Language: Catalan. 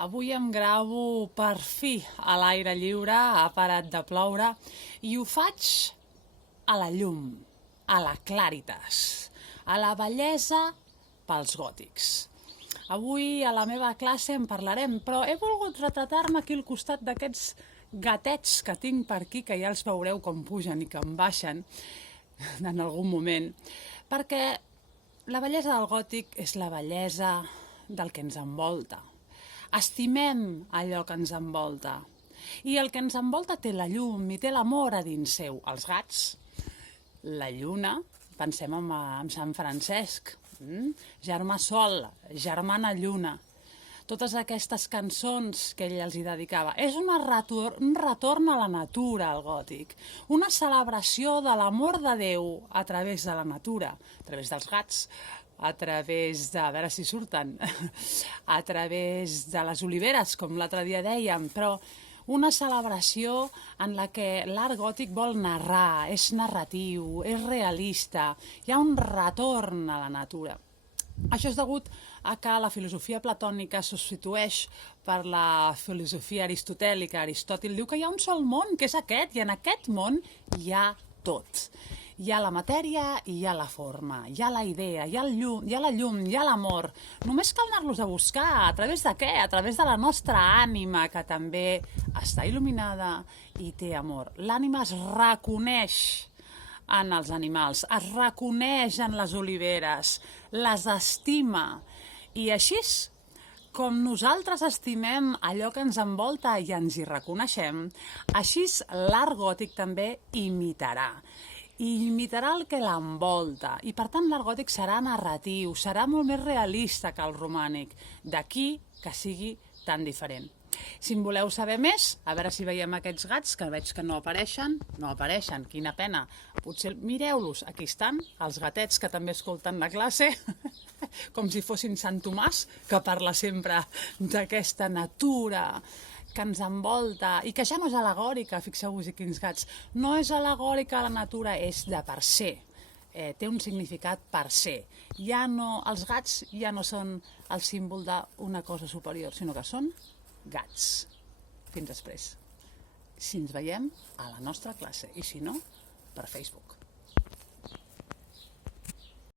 Avui em gravo per fi a l'aire lliure, ha parat de ploure i ho faig a la llum, a la claritas, a la bellesa pels gòtics. Avui a la meva classe en parlarem, però he volgut retratar-me aquí al costat d'aquests gatets que tinc per aquí, que ja els veureu com pugen i com baixen en algun moment, perquè la bellesa del gòtic és la bellesa del que ens envolta. Estimem allò que ens envolta. I el que ens envolta té la llum i té l'amor a dins seu. Els gats, la lluna, pensem en Sant Francesc, germà sol, germana lluna. Totes aquestes cançons que ell els hi dedicava. És un retorn a la natura, el gòtic. Una celebració de l'amor de Déu a través de la natura, a través dels gats, a través de, a veure si surten, a través de les oliveres, com l'altre dia dèiem, però una celebració en la que l'art gòtic vol narrar, és narratiu, és realista, hi ha un retorn a la natura. Això és degut a que la filosofia platònica se substitueix per la filosofia aristotèlica. Aristòtil diu que hi ha un sol món, que és aquest, i en aquest món hi ha tot. Hi ha la matèria i hi ha la forma, hi ha la idea, hi ha la llum, hi ha l'amor. Només cal anar-los a buscar. A través de què? A través de la nostra ànima, que també està il·luminada i té amor. L'ànima es reconeix en els animals, es reconeix en les oliveres, les estima. I així, com nosaltres estimem allò que ens envolta i ens hi reconeixem, així l'art gòtic també imitarà. I imitarà el que l'envolta. I per tant l'art gòtic serà narratiu, serà molt més realista que el romànic. D'aquí que sigui tan diferent. Si en voleu saber més, a veure si veiem aquests gats, que veig que no apareixen, quina pena. Potser mireu-los, aquí estan, els gatets que també escolten la classe, com si fossin Sant Tomàs, que parla sempre d'aquesta natura que ens envolta i que ja no és al·legòrica, fixeu-vos quins gats. No és al·legòrica la natura, és de per ser. Té un significat per ser. Els gats ja no són el símbol d'una cosa superior, sinó que són gats. Fins després. Si ens veiem a la nostra classe i si no, per Facebook.